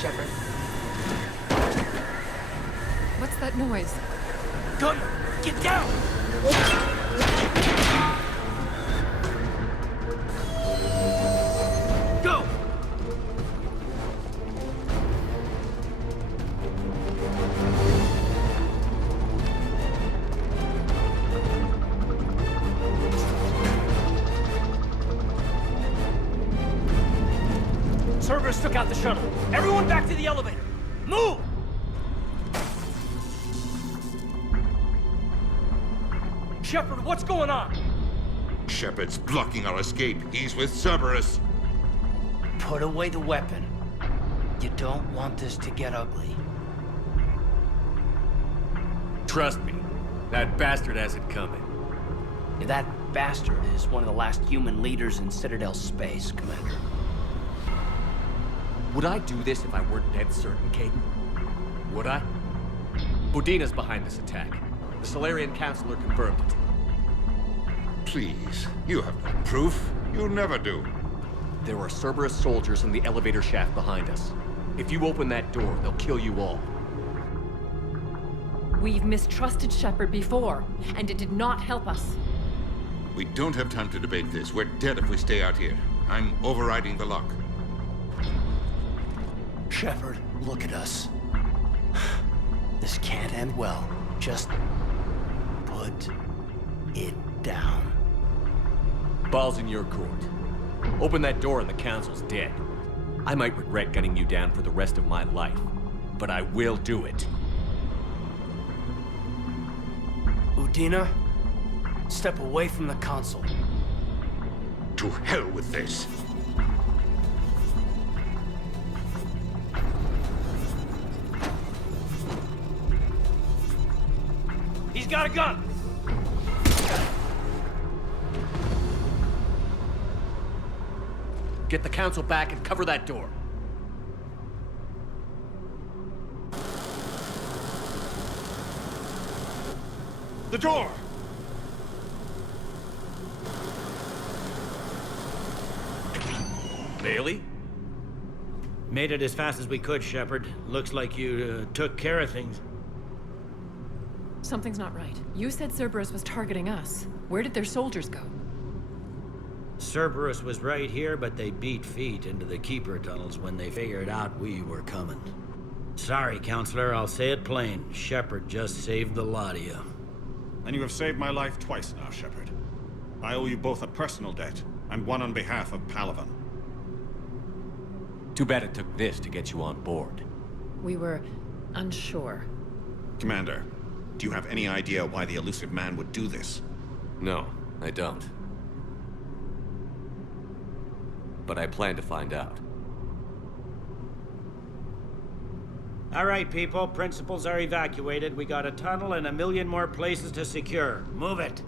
Shepard. What's that noise? Gunner, get down! Go! Cerberus took out the shuttle. Everyone back to the elevator. Move! Shepard, what's going on? Shepard's blocking our escape. He's with Cerberus. Put away the weapon. You don't want this to get ugly. Trust me, that bastard has it coming. That bastard is one of the last human leaders in Citadel space, Commander. Would I do this if I weren't dead certain, Caden? Would I? Udina's behind this attack. The Solarian Councilor confirmed it. Please, you have no proof. You never do. There are Cerberus soldiers in the elevator shaft behind us. If you open that door, they'll kill you all. We've mistrusted Shepard before, and it did not help us. We don't have time to debate this. We're dead if we stay out here. I'm overriding the lock. Shepard, look at us. This can't end well. Just put it down. Ball's in your court. Open that door and the Council's dead. I might regret gunning you down for the rest of my life, but I will do it. Udina, step away from the console. To hell with this. He's got a gun! Get the Council back and cover that door. The door! Bailey? Made it as fast as we could, Shepard. Looks like you took care of things. Something's not right. You said Cerberus was targeting us. Where did their soldiers go? Cerberus was right here, but they beat feet into the Keeper tunnels when they figured out we were coming. Sorry, Counselor, I'll say it plain. Shepard just saved the lot of you. And you have saved my life twice now, Shepard. I owe you both a personal debt, and one on behalf of Palaven. Too bad it took this to get you on board. We were unsure. Commander, do you have any idea why the elusive man would do this? No, I don't. But I plan to find out. All right, people. Principals are evacuated. We got a tunnel and 1 million more places to secure. Move it.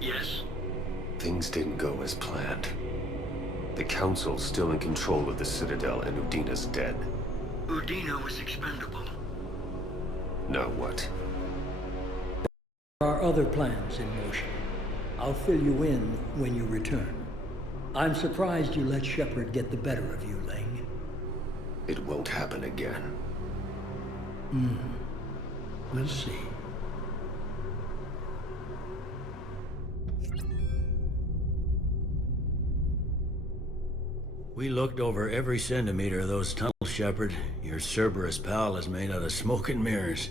Yes? Things didn't go as planned. The Council's still in control of the Citadel and Udina's dead. Udina was expendable. Now what? There are other plans in motion. I'll fill you in when you return. I'm surprised you let Shepard get the better of you, Ling. It won't happen again. We'll see. We looked over every centimeter of those tunnels, Shepard. Your Cerberus pal is made out of smoke and mirrors.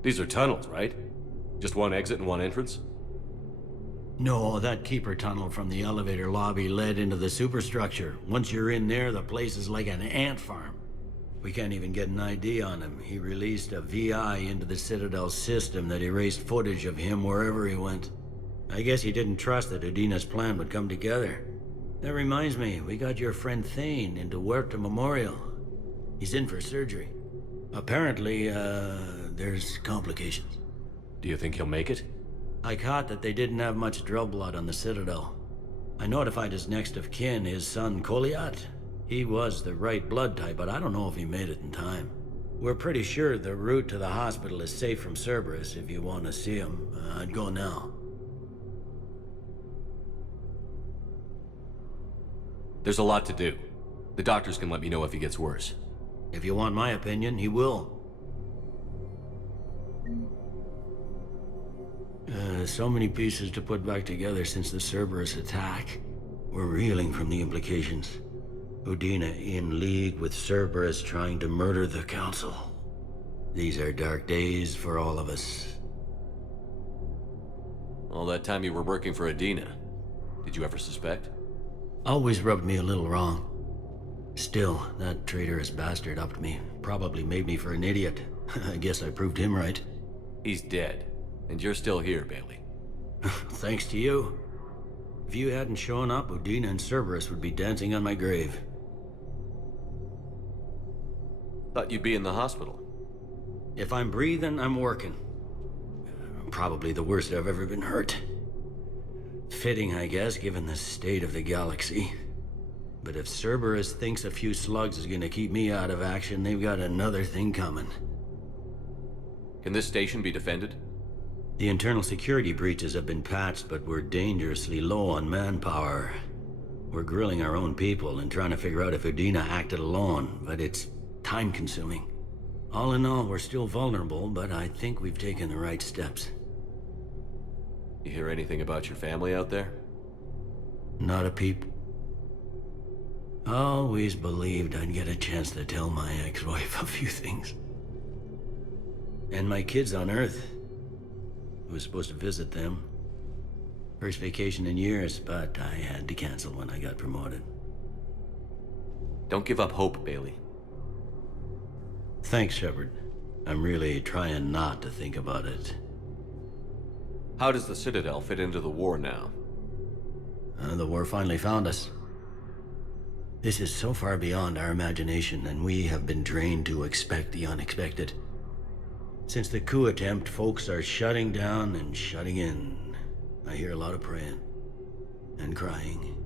These are tunnels, right? Just one exit and one entrance? No, that Keeper tunnel from the elevator lobby led into the superstructure. Once you're in there, the place is like an ant farm. We can't even get an ID on him. He released a VI into the Citadel system that erased footage of him wherever he went. I guess he didn't trust that Udina's plan would come together. That reminds me, we got your friend Thane into Huerta Memorial. He's in for surgery. Apparently, there's complications. Do you think he'll make it? I caught that they didn't have much drill blood on the Citadel. I notified his next of kin, his son Koliat. He was the right blood type, but I don't know if he made it in time. We're pretty sure the route to the hospital is safe from Cerberus. If you want to see him, I'd go now. There's a lot to do. The doctors can let me know if he gets worse. If you want my opinion, he will. So many pieces to put back together since the Cerberus attack. We're reeling from the implications. Udina in league with Cerberus trying to murder the Council. These are dark days for all of us. All that time you were working for Udina, did you ever suspect? Always rubbed me a little wrong. Still, that traitorous bastard upped me. Probably made me for an idiot. I guess I proved him right. He's dead, and you're still here, Bailey. Thanks to you. If you hadn't shown up, Udina and Cerberus would be dancing on my grave. Thought you'd be in the hospital. If I'm breathing, I'm working. Probably the worst I've ever been hurt. Fitting, I guess, given the state of the galaxy. But if Cerberus thinks a few slugs is gonna keep me out of action, they've got another thing coming. Can this station be defended? The internal security breaches have been patched, but we're dangerously low on manpower. We're grilling our own people and trying to figure out if Udina acted alone, but it's time-consuming. All in all, we're still vulnerable, but I think we've taken the right steps. You hear anything about your family out there? Not a peep. Always believed I'd get a chance to tell my ex-wife a few things. And my kids on Earth. I was supposed to visit them. First vacation in years, but I had to cancel when I got promoted. Don't give up hope, Bailey. Thanks, Shepard. I'm really trying not to think about it. How does the Citadel fit into the war now? The war finally found us. This is so far beyond our imagination, and we have been trained to expect the unexpected. Since the coup attempt, folks are shutting down and shutting in. I hear a lot of praying. And crying.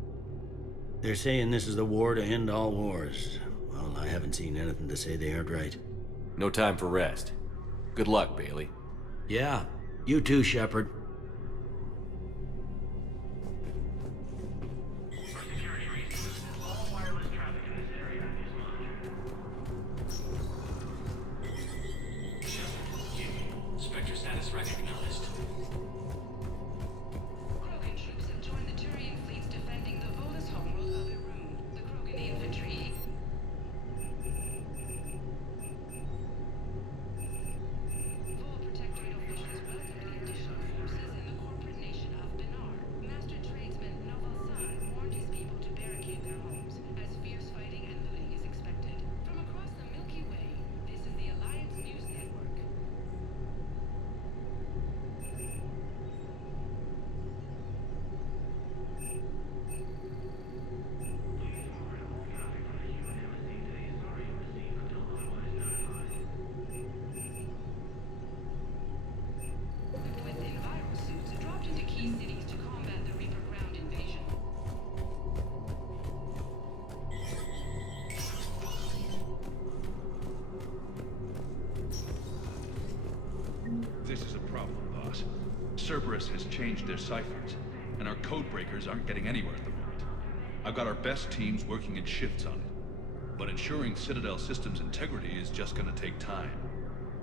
They're saying this is the war to end all wars. Well, I haven't seen anything to say they aren't right. No time for rest. Good luck, Bailey. Yeah, you too, Shepard. Spectre status recognized. Krogan troops have joined the Turian fleets defending the Volus homeworld of Irun. The Krogan infantry. Vol Protectorate officials welcome the additional forces in the corporate nation of Benar. Master tradesman Novalsan warned his people to barricade their homes, as fierce fighting and looting is expected. From across the Milky Way, this is the Alliance News Network. With enviro suits dropped into key cities to combat the Reaper ground invasion. This is a problem, boss. Cerberus has changed their ciphers, and our code breakers aren't getting anywhere at the moment. I've got our best teams working in shifts on it, but ensuring Citadel systems integrity is just gonna take time.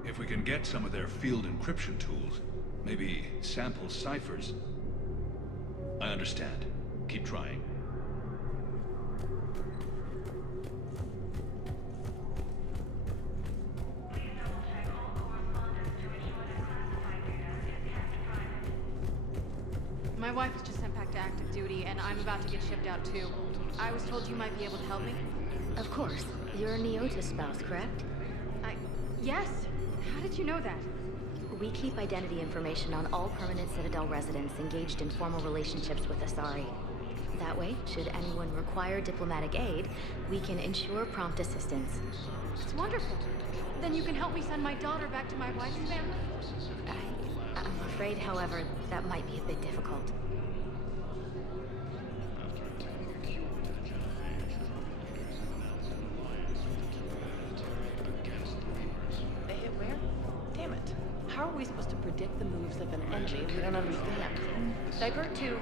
If we can get some of their field encryption tools, maybe sample ciphers. I understand. Keep trying. My wife was just sent back to active duty, and I'm about to get shipped out too. I was told you might be able to help me. Of course. You're Neota's spouse, correct? Yes. How did you know that? We keep identity information on all permanent Citadel residents engaged in formal relationships with Asari. That way, should anyone require diplomatic aid, we can ensure prompt assistance. It's wonderful. Then you can help me send my daughter back to my wife's family? I'm afraid, however, that might be a bit difficult. predict the moves of an enemy we don't understand. Divert to... Do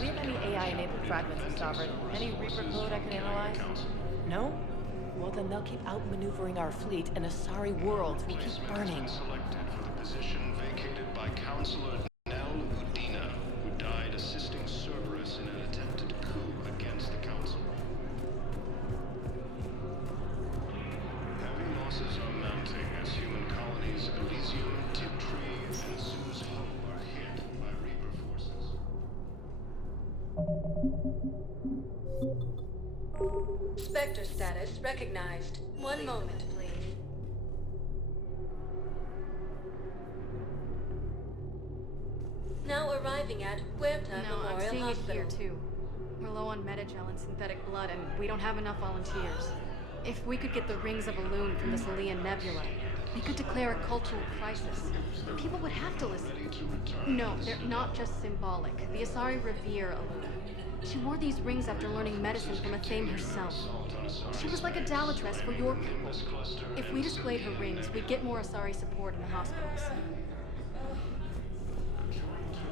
we have any AI-enabled fragments of Sovereign? Any Reaper code I can analyze? No? Well, then they'll keep outmaneuvering our fleet, and Asari worlds will keep burning. Selected for the position vacated by Counselor Udina, who died assisting Cerberus in an attempted coup against the Council. Heavy losses are mounting as human colonies Elysium, Tiptree, and Zeus Hope are hit by Reaper forces. Spectre status recognized. One moment, please. Now arriving at Huerta No, I'm Memorial seeing Hospital. it here too. We're low on metagel and synthetic blood, and we don't have enough volunteers. If we could get the rings of Elune from the Salian Nebula, we could declare a cultural crisis. People would have to listen. No, they're not just symbolic. The Asari revere Elune. She wore these rings after learning medicine from a Thame herself. She was like a Dalatress for your people. If we displayed her rings, we'd get more Asari support in the hospitals.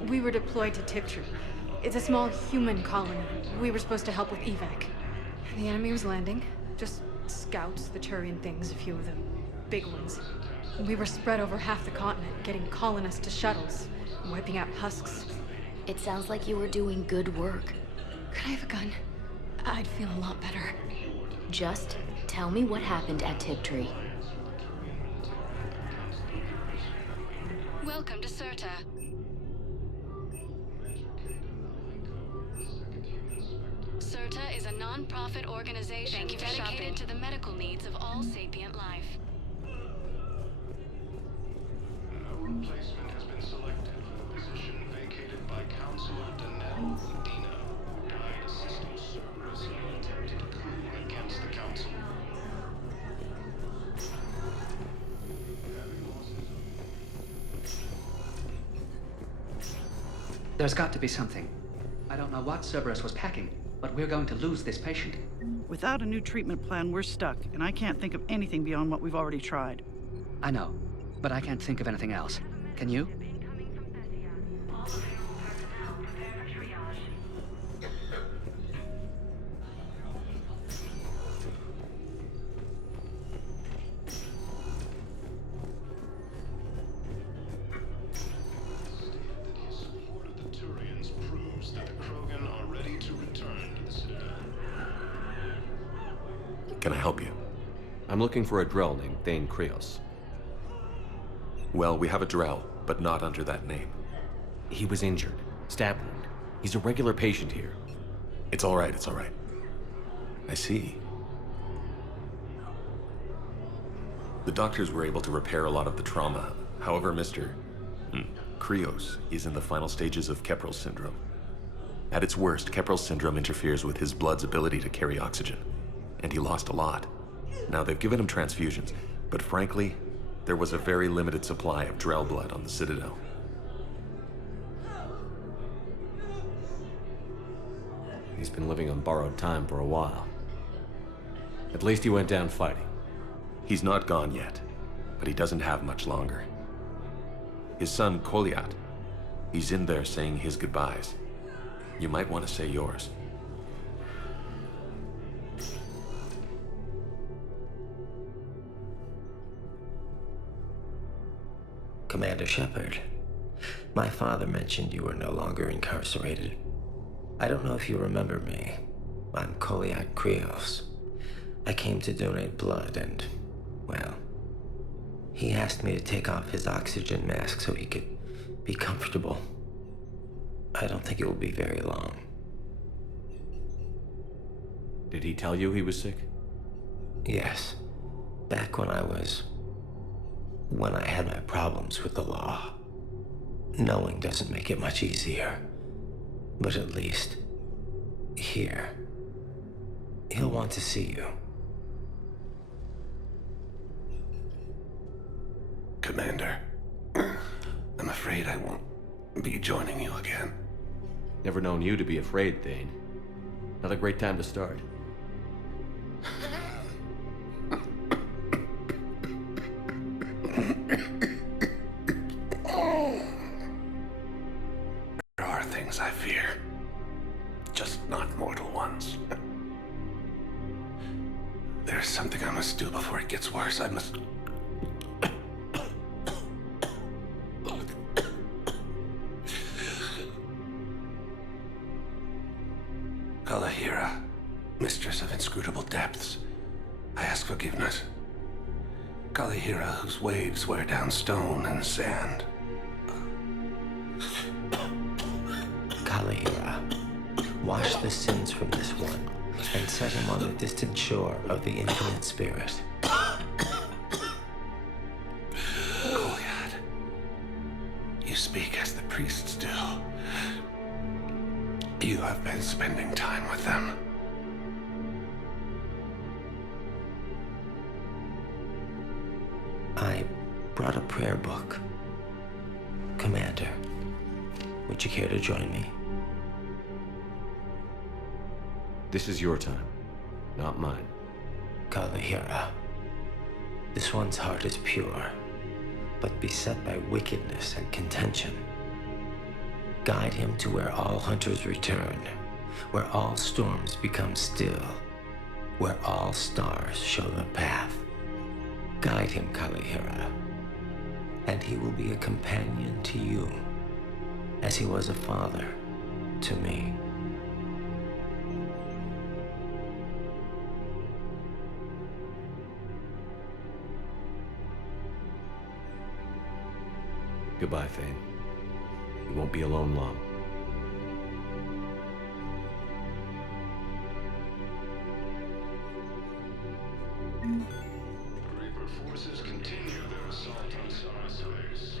We were deployed to Tiptree. It's a small human colony. We were supposed to help with evac. The enemy was landing. Just scouts, the Turian things, a few of the big ones. We were spread over half the continent, getting colonists to shuttles, wiping out husks. It sounds like you were doing good work. Could I have a gun? I'd feel a lot better. Just tell me what happened at Tiptree. Welcome to Serta. Serta is a non-profit organization dedicated to the medical needs of all sapient life. No replacement has been selected for the position vacated by Counselor Udina, who died assisting Cerberus in an attempted coup against the Council. There's got to be something. I don't know what Cerberus was packing, but we're going to lose this patient. Without a new treatment plan, we're stuck, and I can't think of anything beyond what we've already tried. I know, but I can't think of anything else. Can you? Can I help you? I'm looking for a Drell named Thane Krios. Well, we have a Drell, but not under that name. He was injured. Stab wound. He's a regular patient here. It's all right, it's all right. I see. The doctors were able to repair a lot of the trauma. However, Mr. Krios is in the final stages of Keprel's syndrome. At its worst, Keprel's syndrome interferes with his blood's ability to carry oxygen. And he lost a lot. Now, they've given him transfusions, but frankly, there was a very limited supply of Drell blood on the Citadel. He's been living on borrowed time for a while. At least he went down fighting. He's not gone yet, but he doesn't have much longer. His son, Koliat, he's in there saying his goodbyes. You might want to say yours. Commander Shepard, my father mentioned you were no longer incarcerated. I don't know if you remember me. I'm Koliak Krios. I came to donate blood and, well, he asked me to take off his oxygen mask so he could be comfortable. I don't think it will be very long. Did he tell you he was sick? Yes. Back when I had my problems with the law. Knowing doesn't make it much easier. But at least, here, he'll want to see you. Commander, I'm afraid I won't be joining you again. Never known you to be afraid, Thane. Not a great time to start. not mortal ones. There's something I must do before it gets worse. I must... Kalahira, mistress of inscrutable depths, I ask forgiveness. Kalahira, whose waves wear down stone and sand. Kalahira, wash the sins from this one, and set him on the distant shore of the infinite spirit. Goliath, you speak as the priests do. You have been spending time with them. I brought a prayer book. Commander, would you care to join me? This is your time, not mine. Kalahira, this one's heart is pure, but beset by wickedness and contention. Guide him to where all hunters return, where all storms become still, where all stars show the path. Guide him, Kalahira, and he will be a companion to you, as he was a father to me. Goodbye, Thane. You won't be alone long. Reaper forces continue their assault on Sara's base.